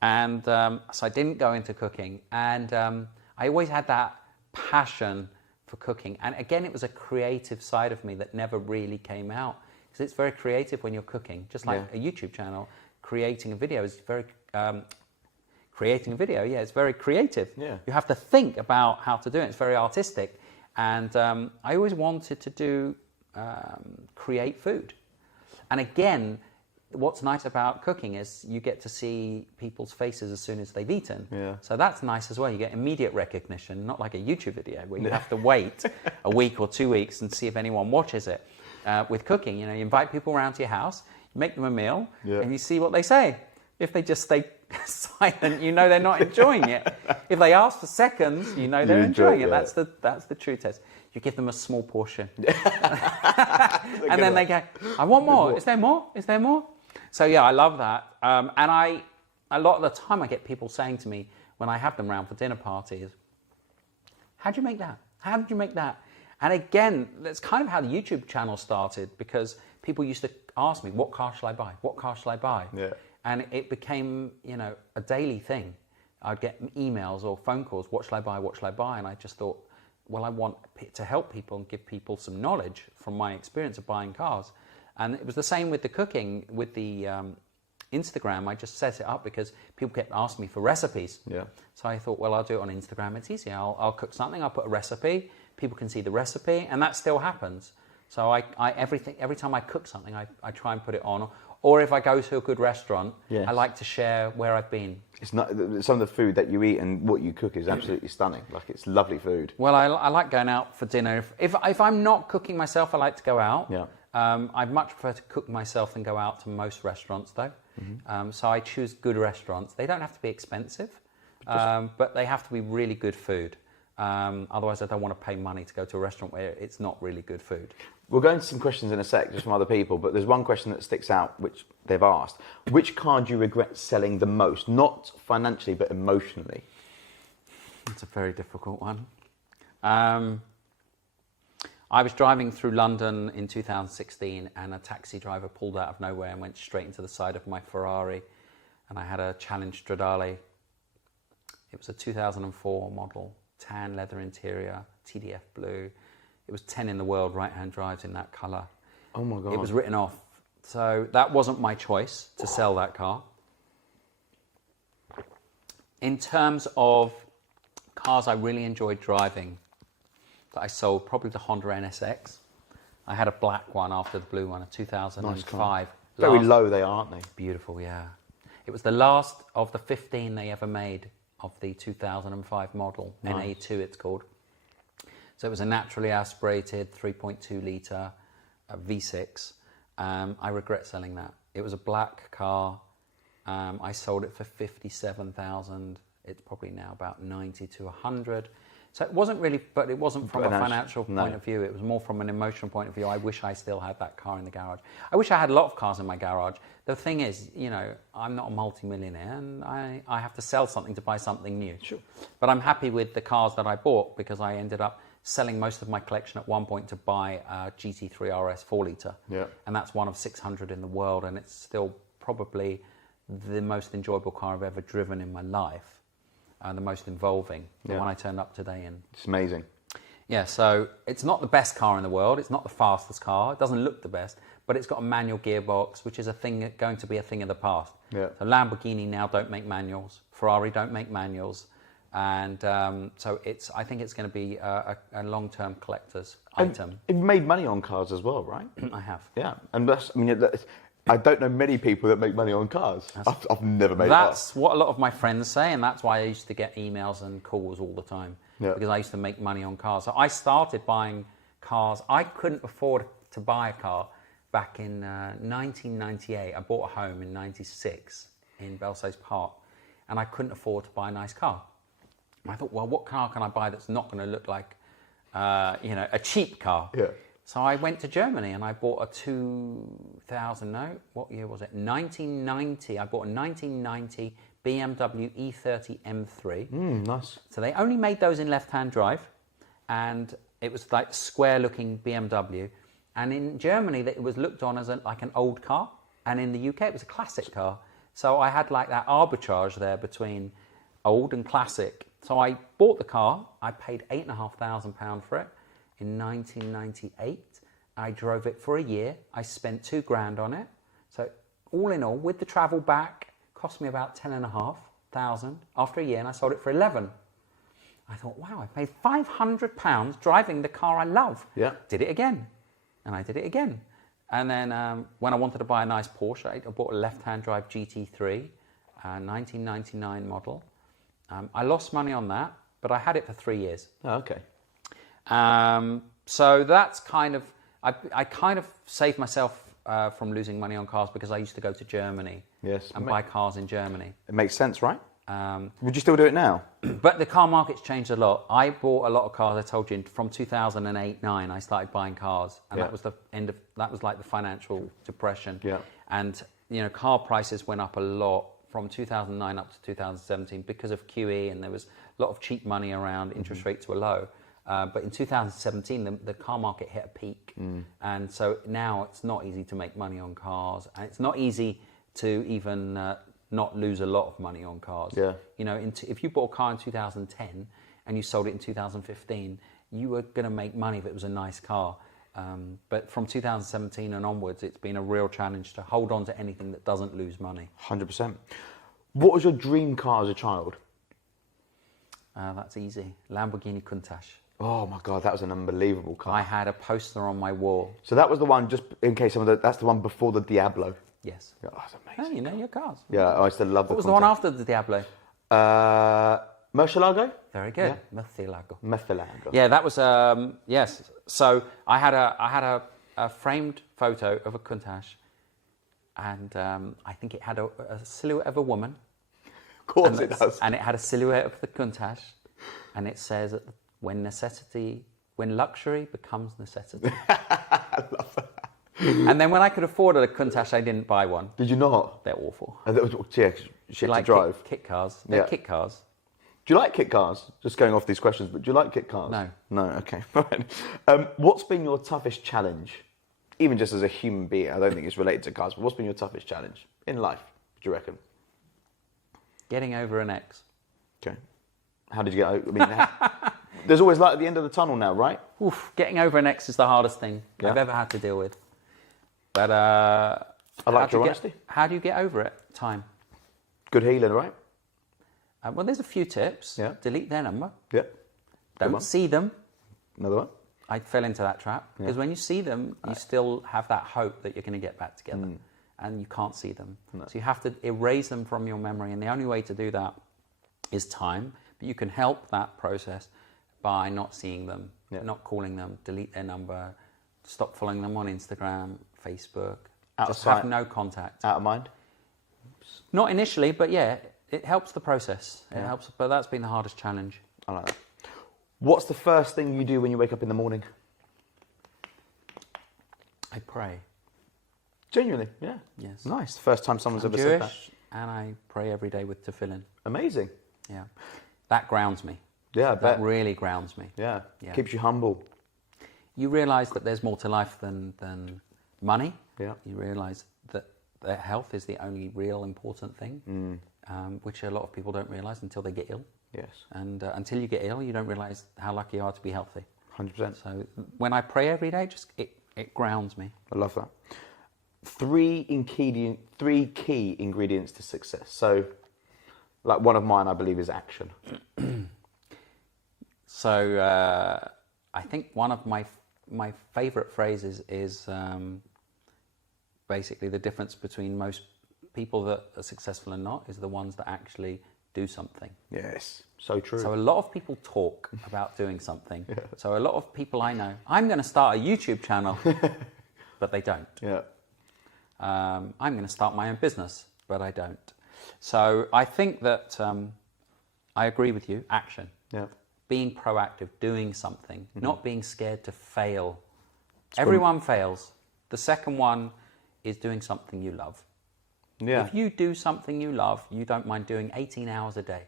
And so I didn't go into cooking. And I always had that passion for cooking. And again, it was a creative side of me that never really came out. Because it's very creative when you're cooking. Just like a YouTube channel, creating a video is very... creating a video, it's very creative. Yeah. You have to think about how to do it. It's very artistic. And I always wanted to do... create food. And again, what's nice about cooking is you get to see people's faces as soon as they've eaten. Yeah. So that's nice as well. You get immediate recognition, not like a YouTube video where you have to wait a week or 2 weeks and see if anyone watches it. With cooking, you invite people around to your house, you make them a meal, and you see what they say. If they just stay silent, they're not enjoying it. If they ask for seconds, they're enjoying it. That's the true test. You give them a small portion. And then they go, I want more. Is there more? Is there more? So I love that. And a lot of the time I get people saying to me when I have them round for dinner parties, how'd you make that? How did you make that? And again, that's kind of how the YouTube channel started because people used to ask me, what car shall I buy? What car shall I buy? Yeah. And it became, a daily thing. I'd get emails or phone calls, what shall I buy? What shall I buy? And I just thought, well, I want to help people and give people some knowledge from my experience of buying cars. And it was the same with the cooking, with the Instagram. I just set it up because people kept asking me for recipes. Yeah. So I thought, well, I'll do it on Instagram. It's easy. I'll cook something. I'll put a recipe. People can see the recipe, and that still happens. So every time I cook something, I try and put it on. Or if I go to a good restaurant, I like to share where I've been. It's not some of the food that you eat and what you cook is absolutely stunning. Like it's lovely food. Well, I like going out for dinner. If I'm not cooking myself, I like to go out. Yeah. I'd much prefer to cook myself than go out to most restaurants, though. Mm-hmm. So I choose good restaurants. They don't have to be expensive, but they have to be really good food. Otherwise, I don't want to pay money to go to a restaurant where it's not really good food. We'll go into some questions in a sec, just from other people, but there's one question that sticks out, which they've asked. Which car do you regret selling the most? Not financially, but emotionally. That's a very difficult one. I was driving through London in 2016 and a taxi driver pulled out of nowhere and went straight into the side of my Ferrari. And I had a Challenge Stradale. It was a 2004 model, tan leather interior, TDF blue. It was 10 in the world right-hand drives in that colour. Oh my God. It was written off. So that wasn't my choice to sell that car. In terms of cars I really enjoyed driving that I sold, probably the Honda NSX. I had a black one after the blue one, a 2005. Very low they are, aren't they? Beautiful, yeah. It was the last of the 15 they ever made of the 2005 model, nice. NA2 it's called. So it was a naturally aspirated 3.2 litre V6. I regret selling that. It was a black car. I sold it for 57,000. It's probably now about 90 to 100. So it wasn't really, but it wasn't from a financial point of view. It was more from an emotional point of view. I wish I still had that car in the garage. I wish I had a lot of cars in my garage. The thing is, I'm not a multi-millionaire and I have to sell something to buy something new. Sure. But I'm happy with the cars that I bought because I ended up selling most of my collection at one point to buy a GT3 RS 4 litre. Yeah. And that's one of 600 in the world, and it's still probably the most enjoyable car I've ever driven in my life, and the most involving, the one I turned up today in. It's amazing. Yeah, so it's not the best car in the world, it's not the fastest car, it doesn't look the best, but it's got a manual gearbox, which is going to be a thing of the past. Yeah. So Lamborghini now don't make manuals, Ferrari don't make manuals, and so I think it's going to be a long-term collector's item. You've made money on cars as well, right? I have. Yeah, and I don't know many people that make money on cars. I've never made that. That's what a lot of my friends say, and that's why I used to get emails and calls all the time, because I used to make money on cars. So I started buying cars. I couldn't afford to buy a car back in 1998. I bought a home in 96 in Belsize Park, and I couldn't afford to buy a nice car. I thought, well, what car can I buy that's not going to look like, a cheap car? Yeah. So I went to Germany and I bought a 2000, no, what year was it? 1990. I bought a 1990 BMW E30 M3. Nice. So they only made those in left-hand drive, and it was like square-looking BMW. And in Germany, it was looked on as like an old car, and in the UK, it was a classic car. So I had like that arbitrage there between old and classic. So I bought the car. I paid £8,500 for it in 1998. I drove it for a year. I spent £2,000 on it. So all in all, with the travel back, cost me about £10,500 after a year, and I sold it for 11. I thought, wow, I paid £500 driving the car I love. Yeah. Did it again, and I did it again. And then when I wanted to buy a nice Porsche, I bought a left-hand drive GT3, 1999 model. I lost money on that, but I had it for 3 years. Oh, okay. So that's kind of, I kind of saved myself from losing money on cars because I used to go to Germany and buy cars in Germany. It makes sense, right? Would you still do it now? But the car market's changed a lot. I bought a lot of cars, I told you, from 2008-9, I started buying cars. And that was the end of, that was like the financial depression. Yeah. And, car prices went up a lot from 2009 up to 2017 because of QE, and there was a lot of cheap money around, interest rates were low. But in 2017, the car market hit a peak. And so now it's not easy to make money on cars. And it's not easy to even not lose a lot of money on cars. Yeah. If you bought a car in 2010 and you sold it in 2015, you were going to make money if it was a nice car. But from 2017 and onwards, it's been a real challenge to hold on to anything that doesn't lose money. 100%. What was your dream car as a child? That's easy. Lamborghini Countach. Oh my God, that was an unbelievable car. I had a poster on my wall. So that was the one, just in case that's the one before the Diablo. Yes. Yeah, that's Oh, amazing. you know your cars. Yeah, I still love What was the one after the Diablo? Murcielago? Very good. Murcielago. Murcielago. Yeah, that was yes. So I had a framed photo of a Countach, and I think it had a silhouette of a woman. Of course it does. And it had a silhouette of the Countach, and it says, when luxury becomes necessity. I love that. And then when I could afford a Countach, I didn't buy one. Did you not? They're awful. Shit to drive. Kit cars. They're kit cars. Do you like kit cars? Just going off these questions, but do you like kit cars? No. No, okay. Fine. What's been your toughest challenge? Even just as a human being, I don't think it's related to cars, but what's been your toughest challenge in life, do you reckon? Getting over an ex. Okay. How did you get over? I mean, there's always light at the end of the tunnel now, right? Oof, getting over an ex is the hardest thing I've ever had to deal with. But I like your honesty. How do you get over it? Time. Good healing, right? Well, there's a few tips. Yeah. Delete their number. Yeah. Don't see them. Another one? I fell into that trap. Because when you see them, you still have that hope that you're going to get back together. And you can't see them. No. So you have to erase them from your memory. And the only way to do that is time. But you can help that process by not seeing them, not calling them, delete their number, stop following them on Instagram, Facebook. Out just of sight. have no contact. Out of mind? Not initially, but it helps the process. It helps, but that's been the hardest challenge. I like that. What's the first thing you do when you wake up in the morning? I pray. Genuinely, yeah. Yes. Nice. First time someone's I'm ever Jewish, said that. and I pray every day with tefillin. Amazing. Yeah. That grounds me. Yeah, I bet. That really grounds me. Yeah. Keeps you humble. You realise that there's more to life than money. Yeah. You realise that health is the only real important thing, which a lot of people don't realise until they get ill. Yes. And until you get ill, you don't realise how lucky you are to be healthy. 100%. So when I pray every day, it grounds me. I love that. Three key ingredients to success. So, like one of mine, I believe, is action. So I think one of my favourite phrases is basically the difference between most people that are successful and not is the ones that actually do something. Yes, so true. So a lot of people talk about doing something. So a lot of people I know, I'm going to start a YouTube channel. but they don't. Yeah. I'm going to start my own business, but I don't. So I think that I agree with you. Action. Yeah. Being proactive, doing something, not being scared to fail. Everyone fails. The second one is doing something you love. Yeah. If you do something you love, you don't mind doing 18 hours a day.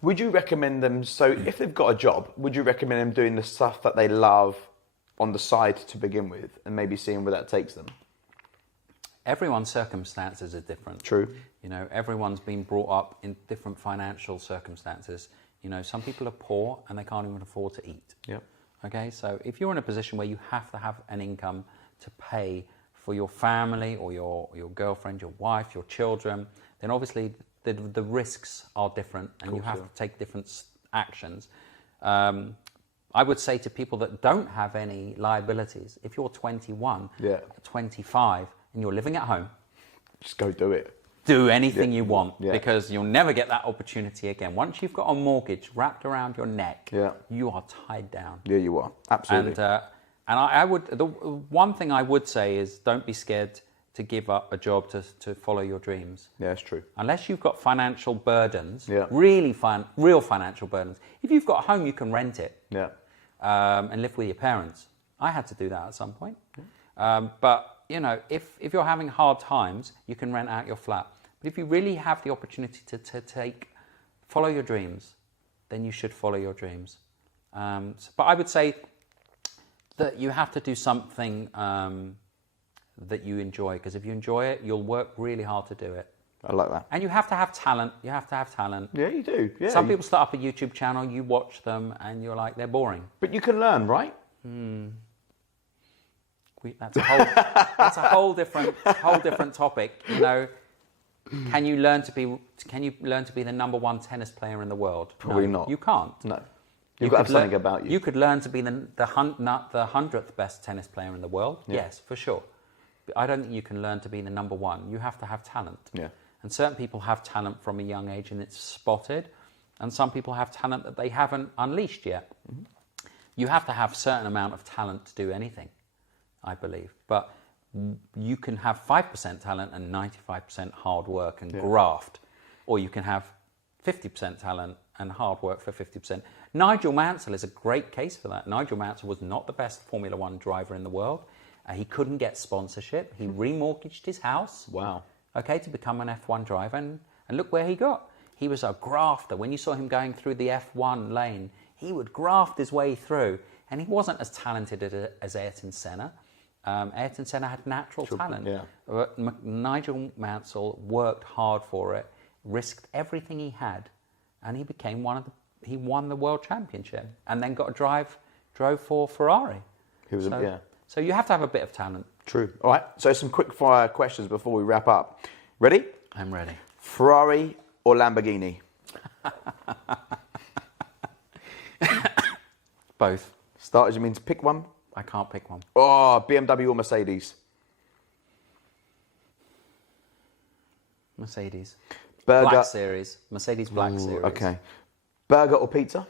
Would you recommend them, so if they've got a job, would you recommend them doing the stuff that they love on the side to begin with and maybe seeing where that takes them? Everyone's circumstances are different. True. You know, everyone's been brought up in different financial circumstances. You know, some people are poor and they can't even afford to eat. Yep. Okay, so if you're in a position where you have to have an income to pay for your family or your girlfriend, your wife, your children, then obviously the risks are different and you have to take different actions. I would say to people that don't have any liabilities, if you're 21, 25, and you're living at home, just go do it. Do anything you want because you'll never get that opportunity again. Once you've got a mortgage wrapped around your neck, you are tied down. Yeah, you are. Absolutely. And I would, the one thing I would say is don't be scared to give up a job to follow your dreams. Yeah, it's true. Unless you've got financial burdens, real financial burdens. If you've got a home, you can rent it and live with your parents. I had to do that at some point. But, you know, if you're having hard times, you can rent out your flat. But if you really have the opportunity to follow your dreams, then you should follow your dreams. But I would say that you have to do something that you enjoy, because if you enjoy it, you'll work really hard to do it. I like that. And you have to have talent. You have to have talent. Yeah, you do. Yeah. Some people start up a YouTube channel, you watch them, and you're like, they're boring. But you can learn, right? That's a whole different topic. You know, can you learn to be the #1 tennis player in the world? Probably not. You can't. No. You've got to have something about you. You could learn to be the 100th best tennis player in the world. Yeah. Yes, for sure. But I don't think you can learn to be the #1. You have to have talent. Yeah. And certain people have talent from a young age and it's spotted. And some people have talent that they haven't unleashed yet. Mm-hmm. You have to have a certain amount of talent to do anything, I believe. But you can have 5% talent and 95% hard work and graft. Or you can have 50% talent and hard work for 50%. Nigel Mansell is a great case for that. Nigel Mansell was not the best Formula One driver in the world. He couldn't get sponsorship. He remortgaged his house. Wow. Okay, to become an F1 driver. And look where he got. He was a grafter. When you saw him going through the F1 lane, he would graft his way through. And he wasn't as talented as Ayrton Senna. Ayrton Senna had natural talent. Yeah. But Nigel Mansell worked hard for it, risked everything he had, and he became he won the world championship, and then drove for Ferrari. So you have to have a bit of talent. True. All right. So some quick fire questions before we wrap up. Ready? I'm ready. Ferrari or Lamborghini? Both. Starters, you mean to pick one? I can't pick one. Oh, BMW or Mercedes? Mercedes. Burger. Black Series. Mercedes Black Series. Okay. Burger or pizza?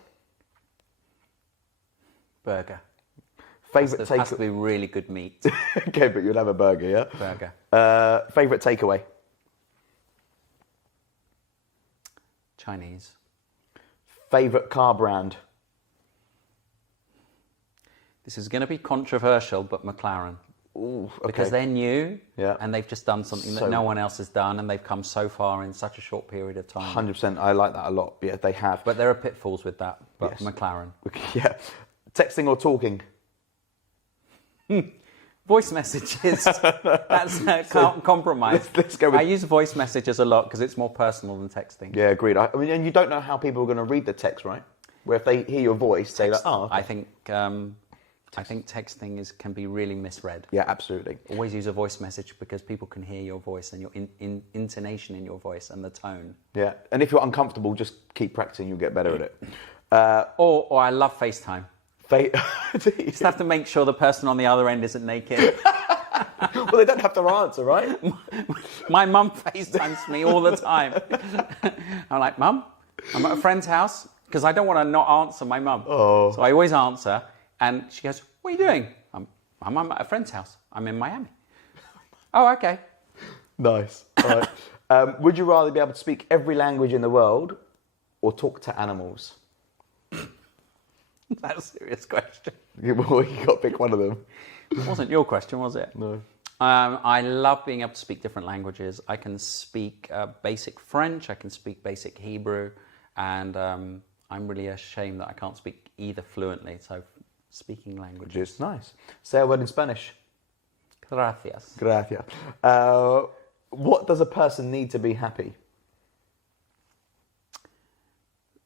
Burger. Favorite has to be really good meat. Okay, but you'd have a burger, yeah? Burger. Favorite takeaway? Chinese. Favorite car brand? This is going to be controversial, but McLaren. Ooh, okay. Because they're new and they've just done something that no one else has done, and they've come so far in such a short period of time. 100%. I like that a lot. Yeah, they have. But there are pitfalls with that. But Yes. McLaren. Yeah. Texting or talking? Voice messages. That's compromise. Let's go with... I use voice messages a lot because it's more personal than texting. Yeah, agreed. I mean, and you don't know how people are going to read the text, right? Where if they hear your voice, say like, oh. Okay. I think texting can be really misread. Yeah, absolutely. Always use a voice message because people can hear your voice and your intonation in your voice and the tone. Yeah, and if you're uncomfortable, just keep practicing. You'll get better at it. Or I love FaceTime. You just have to make sure the person on the other end isn't naked. Well, they don't have to answer, right? My mum FaceTimes me all the time. I'm like, Mum, I'm at a friend's house, because I don't want to not answer my mum. Oh. So I always answer, and she goes, what are you doing? I'm at a friend's house. I'm in Miami. Oh, okay. Nice. All right. Would you rather be able to speak every language in the world or talk to animals? That's a serious question. Well, you got to pick one of them. It wasn't your question, was it? No. I love being able to speak different languages. I can speak basic French, I can speak basic Hebrew, and I'm really ashamed that I can't speak either fluently, so speaking languages. Just nice. Say a word in Spanish. Gracias. Gracias. What does a person need to be happy?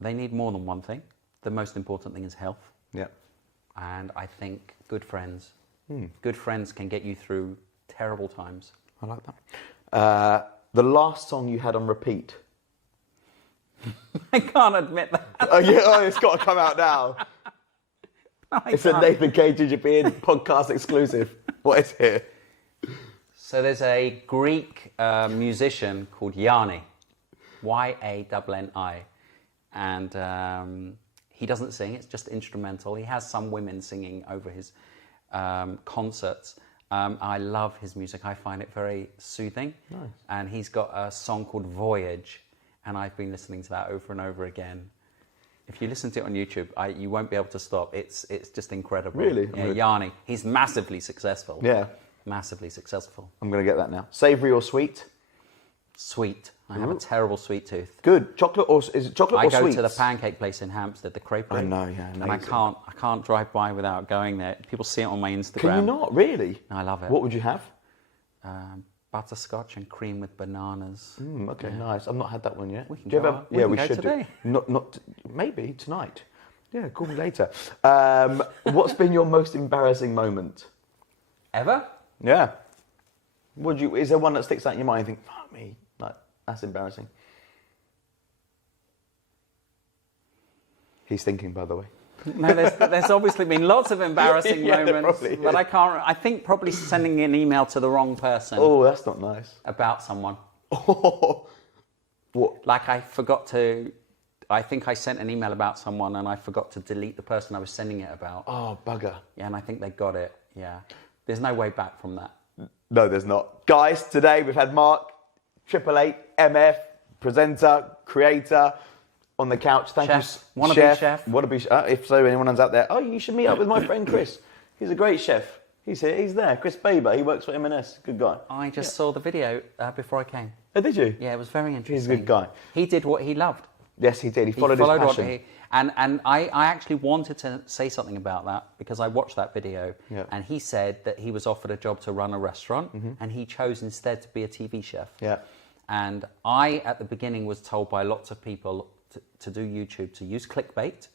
They need more than one thing. The most important thing is health. Yeah. And I think good friends. Good friends can get you through terrible times. I like that. The last song you had on repeat. I can't admit that. It's got to come out now. No, It's a Nathan Cage European podcast exclusive. What is it? So there's a Greek musician called Yanni, Yanni, and he doesn't sing, it's just instrumental. He has some women singing over his concerts. I love his music, I find it very soothing. Nice. And he's got a song called Voyage, and I've been listening to that over and over again. If you listen to it on YouTube, you won't be able to stop. It's just incredible. Really? Yeah, Yanni. He's massively successful. Yeah. Massively successful. I'm going to get that now. Savoury or sweet? Sweet. I have a terrible sweet tooth. Good. Chocolate or is it chocolate I or go sweets? to the pancake place in Hampstead, the Creperie. I know, yeah, And I amazing. can't drive by without going there. People see it on my Instagram. Can you not? Really? I love it. What would you have? Butterscotch and cream with bananas. Okay, nice. I've not had that one yet. We can Do you go ever- out. We yeah, can we go should today. do. Not maybe tonight. Yeah, call me later. What's been your most embarrassing moment? Ever? Yeah. Is there one that sticks out in your mind and you think, fuck me, like, that's embarrassing? He's thinking, by the way. No, there's obviously been lots of embarrassing Yeah, there moments, probably but is. I can't. I think probably sending an email to the wrong person Oh, that's not nice. about someone. What? Like I forgot to. I think I sent an email about someone and I forgot to delete the person I was sending it about. Oh, bugger. Yeah, and I think they got it. Yeah, there's no way back from that. No, there's not. Guys, today we've had Mark, 888, MF, presenter, creator, on the couch. Thank Chef. you. Wannabe chef. Wannabe, if so, anyone's out there, oh, you should meet up with my friend Chris. He's a great chef. He's here, he's there. Chris Baber, he works for M&S. Good guy. I just saw the video before I came. Oh, did you? Yeah, it was very interesting. He's a good guy. He did what he loved. Yes, he did. He followed his passion. And I actually wanted to say something about that because I watched that video. Yeah. And he said that he was offered a job to run a restaurant and he chose instead to be a TV chef. Yeah. And I, at the beginning, was told by lots of people to do YouTube, to use clickbait,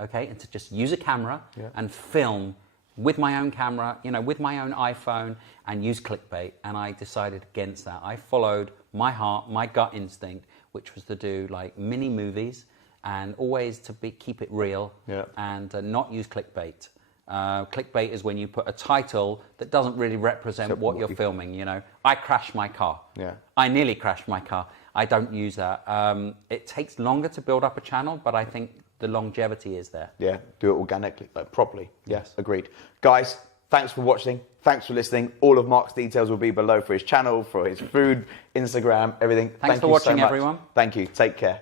okay, and to just use a camera and film with my own camera, with my own iPhone and use clickbait. And I decided against that. I followed my heart, my gut instinct, which was to do like mini movies and always to keep it real and not use clickbait. Clickbait is when you put a title that doesn't really represent what you're filming. I crashed my car. Yeah. I nearly crashed my car. I don't use that. It takes longer to build up a channel, but I think the longevity is there. Yeah, do it organically, like properly. Yes, agreed. Guys, thanks for watching. Thanks for listening. All of Mark's details will be below for his channel, for his food, Instagram, everything. Thanks for you watching, so much. everyone. Thank you. Take care.